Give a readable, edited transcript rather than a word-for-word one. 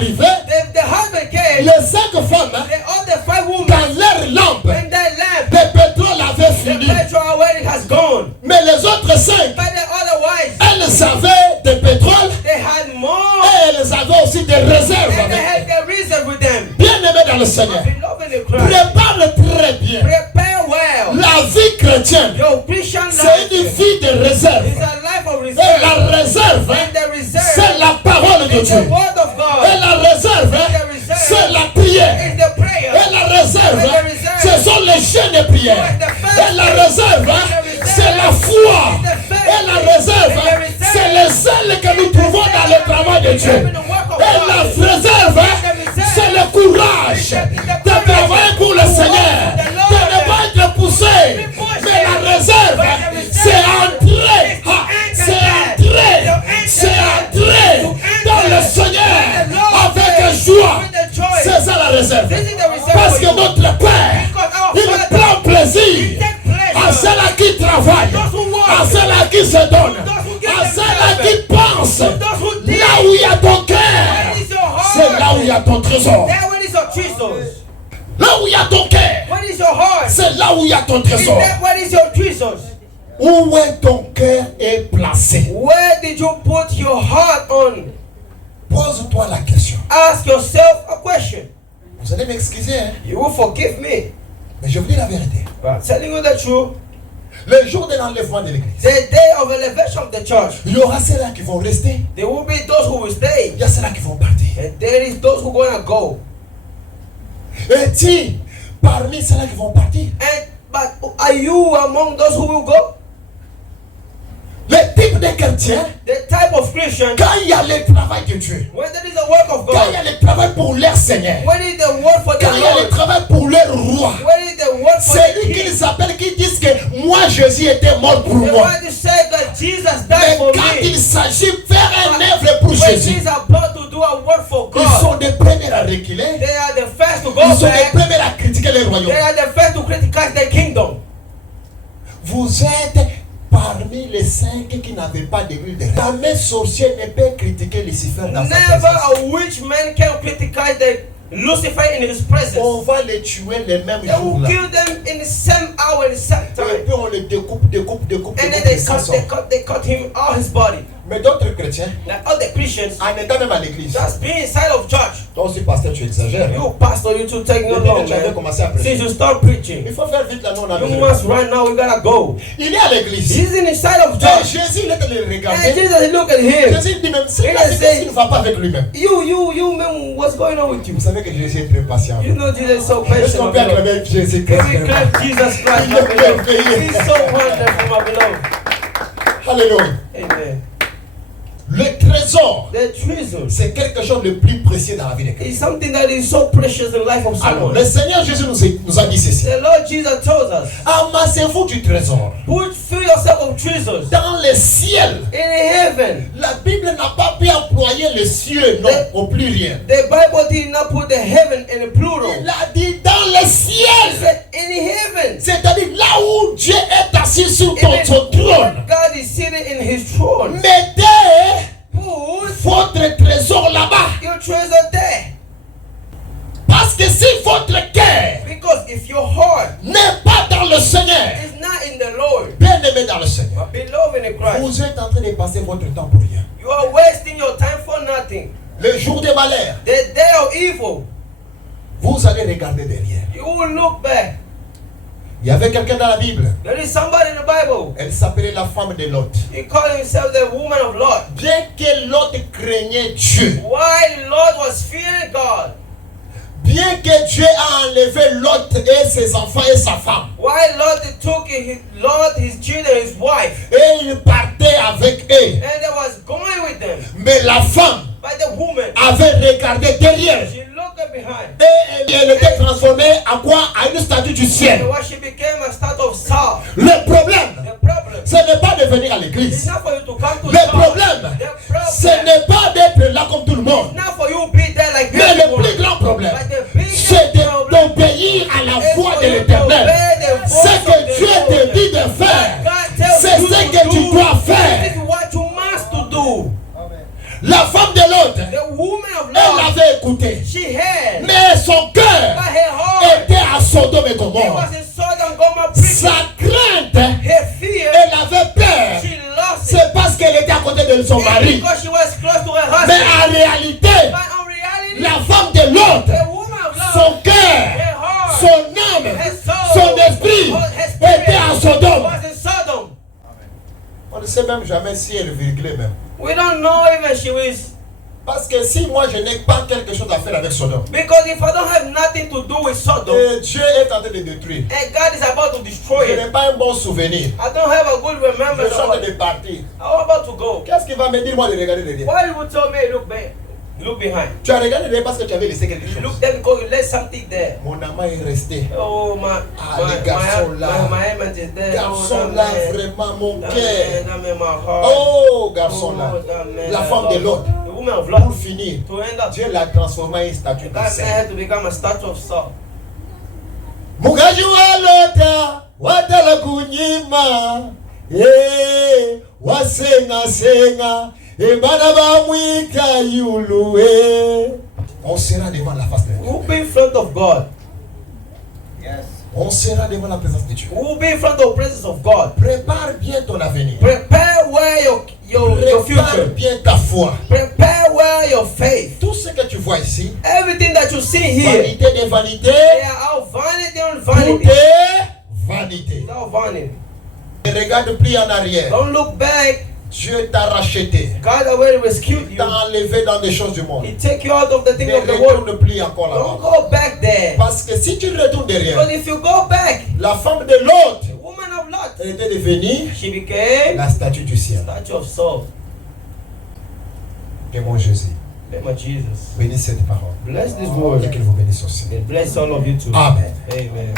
arrivé, the husband came, les 5 femmes, all the 5 women, dans leur lampe, in their lamp, le pétrole avait the fini. petrol already has gone. Mais les autres 5, But the other wives, elles avaient des pétroles they had more, et elles avaient aussi des réserves and they avec had their reason with them. Bien-aimés dans le Seigneur, Beloved in Christ, prépare très bien. prepare well. La vie chrétienne, Your Christian c'est une life vie de réserve. is a life of Et reserve. la réserve, And the reserve c'est la parole de is the Dieu. word of Et God. la réserve, c'est la prière. Is the prayer. Et la réserve, ce sont les chaînes de prière. Et la réserve, c'est la foi. Et la réserve, c'est le zèle que nous trouvons dans le travail de Dieu. Et la réserve, c'est le courage de travailler pour le Seigneur, de ne pas être poussé. Mais la réserve, c'est entrer dans le Seigneur avec joie. C'est ça la réserve. Parce que notre Père, il prend plaisir à ceux-là qui travaillent, à ceux-là qui se donnent, à ceux-là qui pensent. Là où il y a ton cœur, c'est là où il y a ton trésor. Là où il y a ton cœur, c'est là où il y a ton trésor. Où est ton cœur est placé? Where did you put your heart on? Pose-toi la question. Ask yourself a question. Vous allez m'excuser, hein? You will forgive me. Mais je vous dis la vérité. But telling you the truth, Le jour de l'enlèvement de l'église, the day of elevation of the church, il y aura ceux-là qui vont rester. there will be those who will stay, Il y a ceux-là qui vont partir. and there is those who gonna go. Et si parmi ceux-là qui vont partir, But are you among those who will go? le type de chrétien, The type of Christian, quand il y a le travail de Dieu, when there is a work of quand il y God, a le travail pour leur Seigneur, when it is the work for the quand il y a le Lord, travail pour leur roi, when it is the work for c'est the lui King, qu'ils appellent, qui disent que moi Jésus était mort pour they moi. want to say that Jesus Mais died for quand me. il s'agit de faire un œuvre pour When Jésus, Jesus is about to do a work for ils God, sont les premiers à reculer. they are the first to go Ils sont les back. premiers à critiquer le royaume. They are the first to criticize the kingdom. Vous êtes parmi les 5 qui n'avaient pas de l'huile de rêve. Jamais sorcier ne peut critiquer Lucifer dans sa Never présence. a witch man can criticize the Lucifer in his presence. On va les tuer les mêmes They will jours là. kill them in the same hour, in the same Et time. puis on les découpe. And then they cut him all his body. Mais d'autres chrétiens, Like all the Christians, en étant même à l'église, just being inside of church. toi aussi pasteur tu exagères. You pastor, you to take no Depuis long, que tu avais man. commencé à prêcher. Since you start preaching, Il faut faire vite là, nous on a you besoin. must right now. We gotta go. Il est à l'église. He's inside of Et church. Jésus il est allé le And regarder. Jesus, look at him. Jésus dit même, c'est Il là, a c'est dit- qu'il ne va pas avec lui-même. You, man, what's going on with you? Vous savez que Jésus est très patient. You know Jesus is so Est-ce patient, qu'on my peut beloved. acclamer Jésus Can we Christ? clap Jesus Christ, Il my est beloved? merveilleux. He's so wonderful, my beloved. Alléluia. Amen. Le trésor, The treasure c'est quelque chose de plus précieux dans la vie de quelqu'un. is something that is so precious in the life of Alors, someone. le Seigneur Jésus nous a dit ceci. The Lord Jesus told us, Amassez-vous du trésor fill yourself of treasures dans le ciel. in heaven. La Bible n'a pas pu employer le ciel, non, au pluriel. The Bible did not put the heaven in a plural. Il a dit dans le It ciel. said in heaven. C'est-à-dire là où Dieu est assis sur Even son trône. God is seated in his throne. Mettez Put votre trésor là-bas. your treasure there. Parce que si votre cœur Because if your heart n'est pas dans le Seigneur, is not in the Lord, bien aimé dans le Seigneur, beloved in Christ, vous êtes en train de passer votre temps pour rien. you are wasting your time for nothing. Le jour des malheurs, The day of evil, vous allez regarder derrière. you will look back. Il y avait quelqu'un dans la Bible. There is somebody in the Bible. Elle s'appelait la femme de Lot. He called himself the woman of Lot. Bien que Lot craignait Dieu, While Lot was fearing God, bien que Dieu a enlevé Lot et ses enfants et sa femme, while Lot took his children, his wife, et il partait avec eux, and they was going with them, mais la femme but the woman, avait regardé derrière she looked behind, et elle était transformée à quoi? À une statue du ciel. and what she became a statue of salt. Le problème, The problem ce n'est pas de venir à is l'église. not for you to come to Le church. problème, The ce problem n'est pas d'être là comme tout le monde. is not for you to be there like Mais le everyone. plus grand problème, But the biggest c'est problem d'obéir à la is voix for de you to l'Éternel. obey the voice Ce of que the Dieu te Lord. dit de faire, God tells c'est you ce to que tu do. dois faire. This is what you must to do. La femme de l'autre, The woman of Elle love, avait écouté. she heard, Mais son cœur but her heart, était à Sodome et it Gomorrhe. was in Sodom Gomorrah prison. Sa crainte, Her fear, elle avait peur. she lost it. C'est parce qu'elle était à côté de son It's mari. because she was close to her Mais husband. en réalité, But in reality, la femme de l'autre, the woman of love, son cœur, her heart, son âme, her soul, son esprit her spirit était à Sodome. was in Sodom. On ne sait même jamais si elle virgulait même. We don't know even she was. Parce que si moi je n'ai pas quelque chose à faire avec Sodome, Because if I don't have nothing to do with Sodom, et Dieu est en train de détruire, and God is about to destroy je it, n'ai pas un bon souvenir. I don't have a good Je remembrance suis en of train it. de partir. I'm about to go. Qu'est-ce qui va me dire moi de regarder derrière? Why you would tell me look back, look behind? Tu as regardé derrière parce que tu avais laissé quelque You chose. look there because you left something there. Mon amant est resté. Oh my, Les garçons là. my ailment is there. Garçon là, vraiment mon cœur. That man, my heart. Oh, garçon là. Oh, that man, La I femme love. de l'autre. The woman of Pour love. finir, To end up, Dieu l'a transformé en statue de that man saint. had to become a statue of salt. Mugaji walota watala kunyima wasenga senga ebana bamwika yuluwe. On sera devant la face de Dieu. We'll be in front of God. Yes. On sera devant la présence de Dieu. We'll be in front of the presence of God. Prépare bien ton avenir. Prepare well your Prépare future. bien ta foi. Prepare well your faith. Tout ce que tu vois ici, Everything that you see here, vanité des vanités, they are all vanity on tout vanity. est vanité. It's all vanity. Ne regarde plus en arrière. Don't look back. Dieu t'a racheté. God already rescued Il you. t'a enlevé dans des choses du monde. He take you out of the things Ne of the world. retourne plus encore Don't là-bas. go back there. Parce que si tu retournes derrière, Because if you go back, la femme de l'autre the woman of Lot, était devenue she became la statue du ciel. statue of salt. Et mon Jésus, Name of Jesus. bénis cette parole. Bless this word. Et qu'il vous bénisse aussi. And bless all of you too. Amen. Amen.